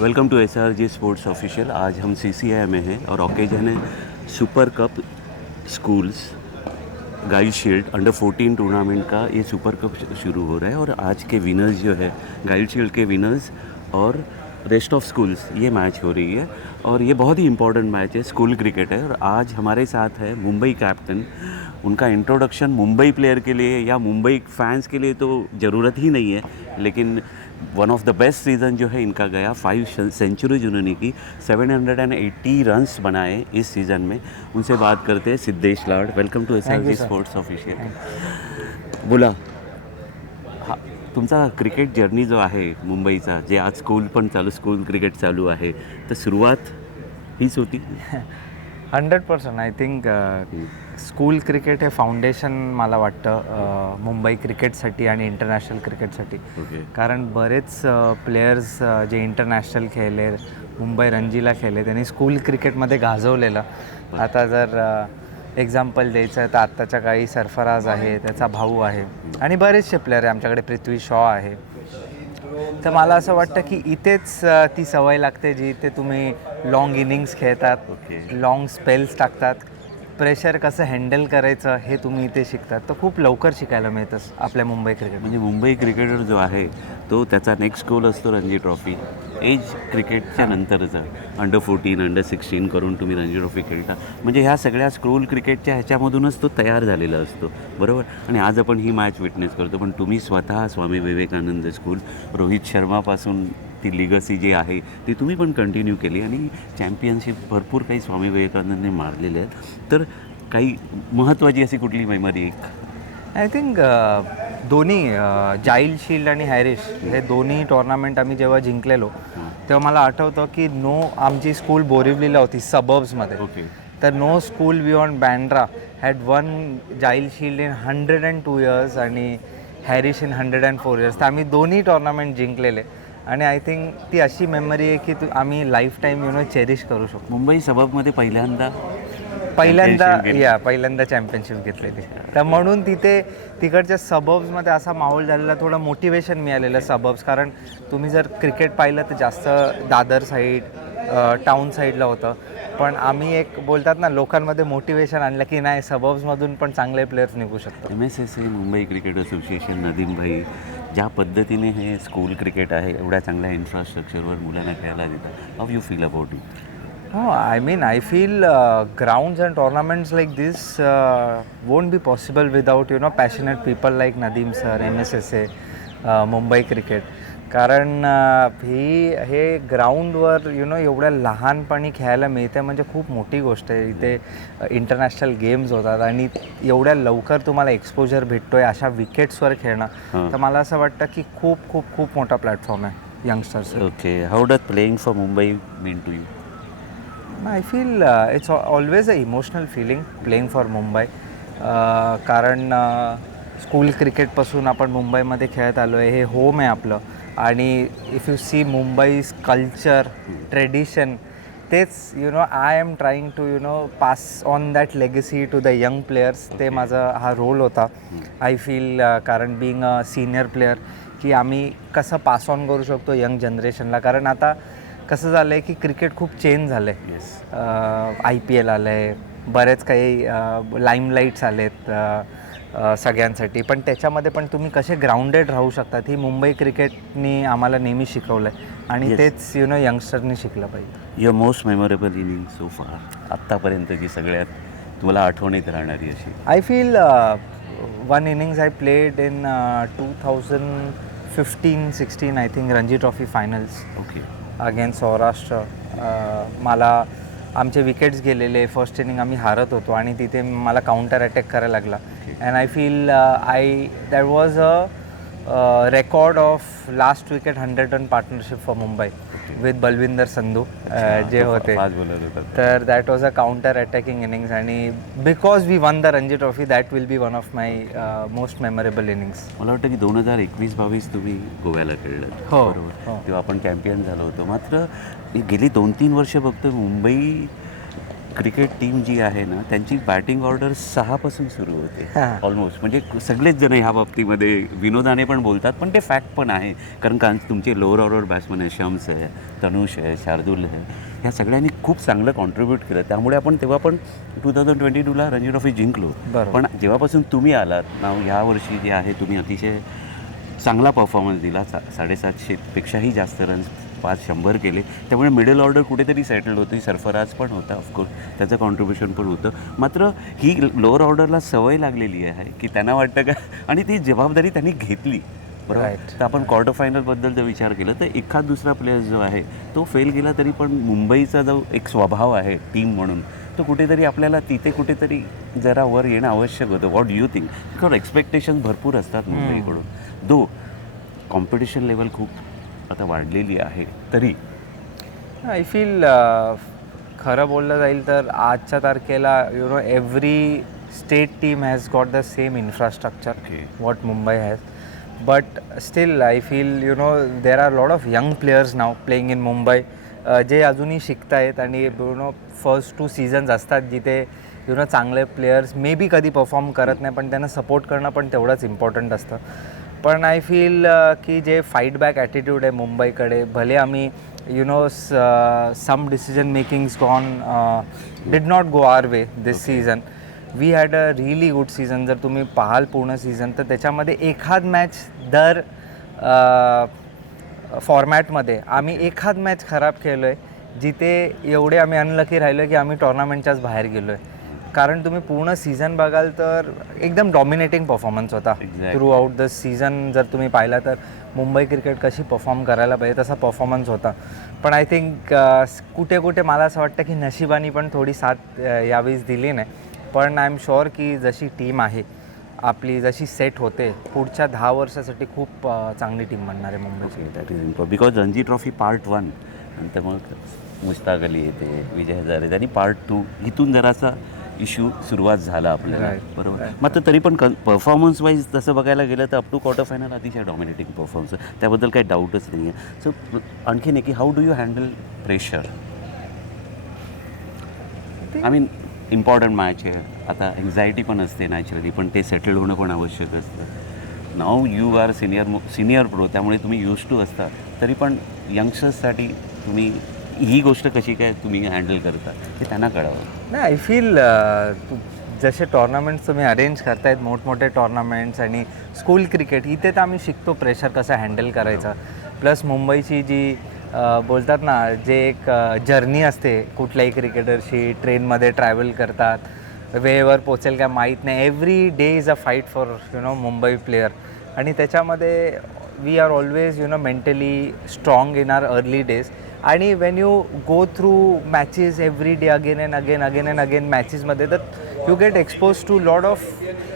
Welcome to SRG sports official. आज हम CCI में हैं और ओकेजन है super cup schools guide shield under 14 tournament का। ये सुपर कप शुरू हो रहा है और आज के विनर्स जो है गाइड शील्ड के विनर्स और रेस्ट ऑफ स्कूल्स, ये मैच हो रही है और ये बहुत ही इंपॉर्टेंट मैच है, स्कूल क्रिकेट है। और आज हमारे साथ है मुंबई कैप्टन। उनका इंट्रोडक्शन मुंबई प्लेयर के लिए या मुंबई फैंस के लिए तो ज़रूरत ही नहीं है, लेकिन one of the best season जो है इनका गया। 5 सेंचुरीज उन्होंने की, 780 रन्स बनाए इस सीज़न में। उनसे बात करते हैं Siddhesh Lad. Welcome to SRG sports official. बोला हा, तुमचा क्रिकेट जर्नी जो आहे मुंबईचा, जे आज स्कूल क्रिकेट चालू आहे, तर सुरुवात हीच होती? 100% आय थिंक स्कूल क्रिकेट हे फाउंडेशन मला वाटतं मुंबई क्रिकेटसाठी आणि इंटरनॅशनल क्रिकेटसाठी. ओके. कारण बरेच प्लेयर्स जे इंटरनॅशनल खेळले, मुंबई रणजीला खेळले, त्यांनी स्कूल क्रिकेटमध्ये गाजवलेलं. आता जर एक्झाम्पल द्यायचं आहे तर आत्ताच्या काळी सरफराज आहे, त्याचा भाऊ आहे आणि बरेचसे प्लेयर आहे. आमच्याकडे पृथ्वी शॉ आहे. तर मला असं वाटतं की इथेच ती सवय लागते जी इथे तुम्ही लाँग इनिंग्स खेळतात, लाँग स्पेल्स टाकतात, प्रेशर कसं हँडल करायचं हे तुम्ही इथे शिकतात. तर खूप लवकर शिकायला मिळतं आपल्या मुंबई क्रिकेट. म्हणजे मुंबई क्रिकेटर जो आहे तो त्याचा नेक्स्ट गोल असतो रणजी ट्रॉफी. एज क्रिकेटच्या नंतरचा अंडर 14 अंडर 16 करून तुम्ही रणजी ट्रॉफी खेळता, म्हणजे ह्या सगळ्या स्कूल क्रिकेटच्या ह्याच्यामधूनच तो तयार झालेला असतो, बरोबर. आणि आज आपण ही मॅच विटनेस करतो, पण तुम्ही स्वतः स्वामी विवेकानंद स्कूल, रोहित शर्मापासून ती लिगसी जी आहे ती तुम्ही पण कंटिन्यू केली आणि चॅम्पियनशिप भरपूर काही स्वामी विवेकानंदने मारलेले आहेत. तर काही महत्त्वाची अशी कुठली मेमरी एक? आय थिंक दोन्ही जाईल शील्ड आणि हॅरिश हे दोन्ही टुर्नामेंट आम्ही जेव्हा जिंकलेलो तेव्हा मला आठवतं की आमची स्कूल बोरिवलीला होती सबर्ब्समध्ये. ओके. तर no school beyond Bandra had won Giles shield in 102 years आणि हॅरिश इन 104 इयर्स. तर आम्ही दोन्ही टुर्नामेंट जिंकलेले आणि आय थिंक ती अशी मेमरी आहे की आम्ही लाईफ टाईम चेरिश करू शकतो. मुंबई सबबमध्ये पहिल्यांदा चॅम्पियनशिप घेतलेली. तर म्हणून तिकडच्या सबर्ब्समध्ये असा माहोल झालेला, थोडं मोटिवेशन मिळालेलं सबर्ब्स. कारण तुम्ही जर क्रिकेट पाहिलं तर जास्त दादर साईड, टाऊन साईडला होतं, पण आम्ही एक बोलतात ना लोकांमध्ये मोटिवेशन आणलं की नाही, सबर्ब्समधून पण चांगले प्लेयर्स निघू शकतात. MSSA Mumbai cricket association, Nadeem भाई, ज्या पद्धतीने हे स्कूल क्रिकेट आहे एवढ्या चांगल्या इन्फ्रास्ट्रक्चरवर मुलांना खेळायला देतात, how you feel about it? Oh, I feel grounds and tournaments like this won't be possible without passionate people like Nadeem sir, MSSA, Mumbai cricket. कारण हे ग्राउंडवर एवढ्या लहानपणी खेळायला मिळते म्हणजे खूप मोठी गोष्ट आहे. इथे इंटरनॅशनल गेम्स होतात आणि एवढ्या लवकर तुम्हाला एक्सपोजर भेटतो आहे अशा विकेट्सवर खेळणं. तर मला असं वाटतं की खूप खूप खूप मोठा प्लॅटफॉर्म आहे youngsters. Okay. How does playing for Mumbai mean to you? I feel it's always an emotional feeling playing for Mumbai. कारण स्कूल क्रिकेटपासून आपण मुंबईमध्ये खेळत आलो आहे, हे होम आहे आपलं. आणि if you see Mumbai's culture, tradition, तेच I am trying to pass on that legacy to the young players. ते माझा हा रोल होता. आय फील कारण बिईंग अ सिनियर प्लेयर की आम्ही कसं पास ऑन करू शकतो यंग जनरेशनला. कारण आता कसं झालं आहे की क्रिकेट खूप चेंज झालं आहे. IPL आलं आहे, बरेच काही लाईमलाईट्स आले आहेत सगळ्यांसाठी, पण त्याच्यामध्ये पण तुम्ही कसे ग्राउंडेड राहू शकतात ही मुंबई क्रिकेटनी आम्हाला नेहमी शिकवलं आहे आणि तेच यंगस्टरनी शिकलं पाहिजे. Your most memorable inning so फार, आत्तापर्यंतची सगळ्यात तुम्हाला आठवणीत राहणारी अशी? I feel one innings I played in 2015-16 I think Ranji trophy finals. Okay. Against Saurashtra. मला आमचे विकेट्स गेलेले, फर्स्ट इनिंग आम्ही हारत होतो आणि तिथे मला काउंटर अटॅक करायला लागला. And I feel that was a record of last wicket 100 run partnership for Mumbai with Balwinder Sandhu जे होते. तर that was a counter attacking innings आणि because we won the Ranji trophy that will be one of my most memorable innings. मला वाटतं की 2021-22 तुम्ही गोव्याला खेळलात, बरोबर. तेव्हा आपण चॅम्पियन झालो होतो. मात्र गेली 2-3 वर्ष बघतो मुंबई क्रिकेट टीम जी आहे ना त्यांची बॅटिंग ऑर्डर 6 पासून सुरू होते हां. ऑलमोस्ट. म्हणजे सगळेच जण ह्या बाबतीमध्ये विनोदाने पण बोलतात, पण ते फॅक्ट पण आहे. कारण तुमचे लोअर ऑर्डर बॅट्समन आहे, शम्स आहे, तनुष आहे, शार्दूल आहे, ह्या सगळ्यांनी खूप चांगलं कॉन्ट्रीब्यूट केलं. त्यामुळे आपण तेव्हा पण 2022ला रणजी ट्रॉफी जिंकलो. बरोबर. पण जेव्हापासून तुम्ही आलात ना, ह्या वर्षी जे आहे तुम्ही अतिशय चांगला परफॉर्मन्स दिला. 750पेक्षाही जास्त रन्स, 500 केले. त्यामुळे मिडल ऑर्डर कुठेतरी सेटल होती. सरफराज पण होता ऑफकोर्स, त्याचं कॉन्ट्रीब्युशन पण होतं. मात्र ही लोअर ऑर्डरला सवय लागलेली आहे की त्यांना वाटतं का, आणि ती जबाबदारी त्यांनी घेतली, बरोबर. Right. तर आपण क्वार्टर फायनलबद्दल जर विचार केला तर एखाद दुसरा प्लेयर जो आहे तो फेल गेला तरी पण मुंबईचा जो एक स्वभाव आहे टीम म्हणून, तो कुठेतरी आपल्याला तिथे कुठेतरी जरा वर येणं आवश्यक होतं. What do you think? Because expectation भरपूर असतात मुंबईकडून. दो कॉम्पिटिशन लेवल खूप आता वाढलेली आहे तरी आय फील खरं बोललं जाईल तर आजच्या तारखेला every state team has got the same infrastructure Okay. What Mumbai has. But still I feel there are lot of young players now playing in Mumbai, जे अजूनही शिकतायत. आणि फर्स्ट 2 सीझन्स असतात जिथे चांगले प्लेयर्स मे बी कधी परफॉर्म करत नाही, पण त्यांना सपोर्ट करणं पण तेवढंच इम्पॉर्टंट असतं. पण आय फील की जे फाईट बॅक ॲटिट्यूड आहे मुंबईकडे, भले आम्ही some decision makings did not go our way this season. We had a really good season. जर तुम्ही पाहाल पूर्ण सीझन तर त्याच्यामध्ये एखाद मॅच दर फॉर्मॅटमध्ये आम्ही एखाद मॅच खराब खेळलो आहे, जिथे एवढे आम्ही अनलकी राहिलो की आम्ही टॉर्नामेंटच्याच बाहेर गेलो आहे. कारण तुम्ही पूर्ण सीझन बघाल तर एकदम डॉमिनेटिंग परफॉर्मन्स होता थ्रू आउट द सीझन. जर तुम्ही पाहिला तर मुंबई क्रिकेट कशी परफॉर्म करायला पाहिजे तसा परफॉर्मन्स होता. पण आय थिंक कुठे कुठे मला असं वाटतं की नशिबानी पण थोडी साथ यावेळेस दिली नाही. पण आय एम शुअर की जशी टीम आहे आपली, जशी सेट होते, पुढच्या 10 वर्षासाठी खूप चांगली टीम बनणार आहे मुंबईची. That is important. Because Ranji trophy part 1 नंतर मग मुश्ताक अली येते, विजय हजारे, आणि पार्ट 2 इथून जरासा इश्यू सुरुवात झाला आपल्याला, बरोबर. मात्र तरी पण परफॉर्मन्स वाईज तसं बघायला गेलं तर अप टू क्वार्टर फायनल अतिशय डॉमिनेटिंग परफॉर्मन्स, त्याबद्दल काही डाऊटच नाही आहे. सो आणखीन एक की how do you handle pressure? I mean important match आहे, आता एन्झायटी पण असते नॅचरली, पण ते सेटल होणं पण आवश्यक असतं. Now you are senior pro, त्यामुळे तुम्ही यूज टू असता, तरी पण यंगस्टर्ससाठी तुम्ही ही गोष्ट कशी काय तुम्ही हँडल करता हे त्यांना कळावं. नाही, आय फील जसे टॉर्नामेंट्स तुम्ही अरेंज करतायत, मोठमोठे टॉर्नामेंट्स आणि स्कूल क्रिकेट, इथे तर आम्ही शिकतो प्रेशर कसं हँडल करायचं. प्लस मुंबईची जी बोलतात ना, जे एक जर्नी असते कुठल्याही क्रिकेटरशी, ट्रेनमध्ये ट्रॅव्हल करतात, वेळेवर पोचेल काय माहीत नाही. Every day is a fight for Mumbai player. आणि त्याच्यामध्ये we are always mentally strong in our early days. आणि when you go through matches every day again and again मॅचेसमध्ये, तर you get expose to lot of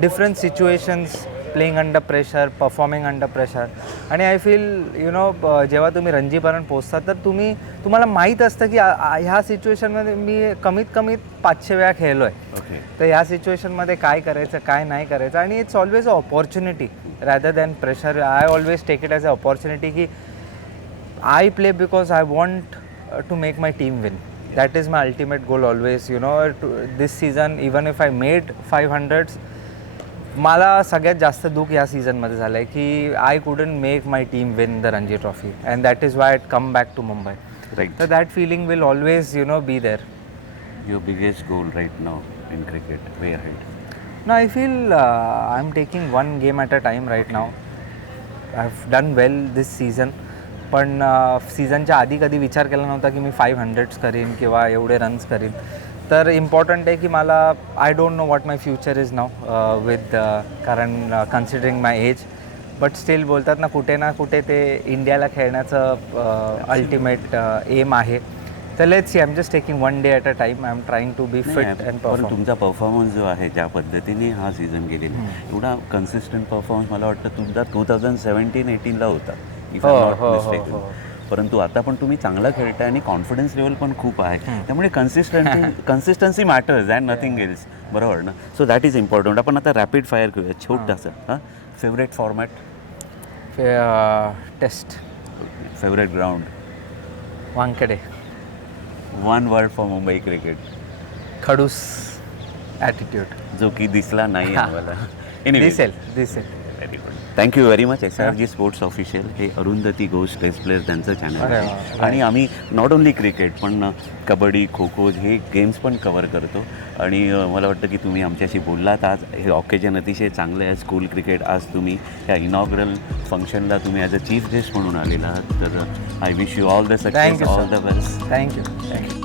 different situations, playing under pressure, performing under pressure. आणि I feel जेव्हा तुम्ही रणजीपर्यंत पोचता तर तुम्हाला माहीत असतं की ह्या सिच्युएशनमध्ये मी कमीत कमी 500 वेळा खेळलो आहे. तर ह्या सिच्युएशनमध्ये काय करायचं, काय नाही करायचं. आणि it's always a opportunity rather than pressure. I always take it as a opportunity की I play because I want to make my team win. That is my ultimate goal always. This season, even if I made 500s, मला सगळ्यात जास्त दुःख या सीझनमध्ये झालं आहे की I couldn't make my team win the Ranji trophy, and that is why it come back to Mumbai. Right. तर that feeling will always be there. Your biggest goal right now in cricket, way ahead? No, I feel I'm taking one game at a time right now. I've done well this season. पण सीझनच्या आधी कधी विचार केला नव्हता की मी 500s करीन किंवा एवढे रन्स करीन. तर इम्पॉर्टंट आहे की मला, I don't know what my future is now with, कारण considering my age. But still बोलतात ना कुठे ते इंडियाला खेळण्याचं अल्टिमेट एम आहे. तर let's see, I am just taking one day at a time. I am trying to be fit and पण परफॉर्म. तुमचा परफॉर्मन्स जो आहे ज्या पद्धतीने हा सीझन गेलेला, एवढा कन्सिस्टंट परफॉर्मन्स मला वाटतं तुमचा 2017-18ला होता, इफ आय नॉट मिस्टेकन. परंतु आता पण तुम्ही चांगला खेळताय आणि कॉन्फिडन्स लेवल पण खूप आहे. त्यामुळे consistency matters and nothing else, बरोबर ना. So that is important. आपण आता रॅपिड फायर करूया छोटासा. हां, favourite format? Test. Favourite ground? Wankhede. One word for Mumbai cricket? खडूस ॲटिट्यूड जो की दिसला नाही हा. आम्हाला. दिसेल very good. Thank you very much. SRG sports official हे अरुंधती घोष टेस्ट प्लेयर त्यांचं चॅनल अरे आहे. वा, आणि आम्ही नॉट ओन्ली क्रिकेट पण कबड्डी खो खो हे गेम्स पण कवर करतो. आणि मला वाटतं की तुम्ही आमच्याशी बोललात आज. हे ऑकेजन अतिशय चांगलं आहे. स्कूल क्रिकेट आज तुम्ही या इनॉग्रल फंक्शनला तुम्ही ॲज अ चीफ गेस्ट म्हणून आलेला आहात. तर I wish you all the success, thank you all the best. Thank you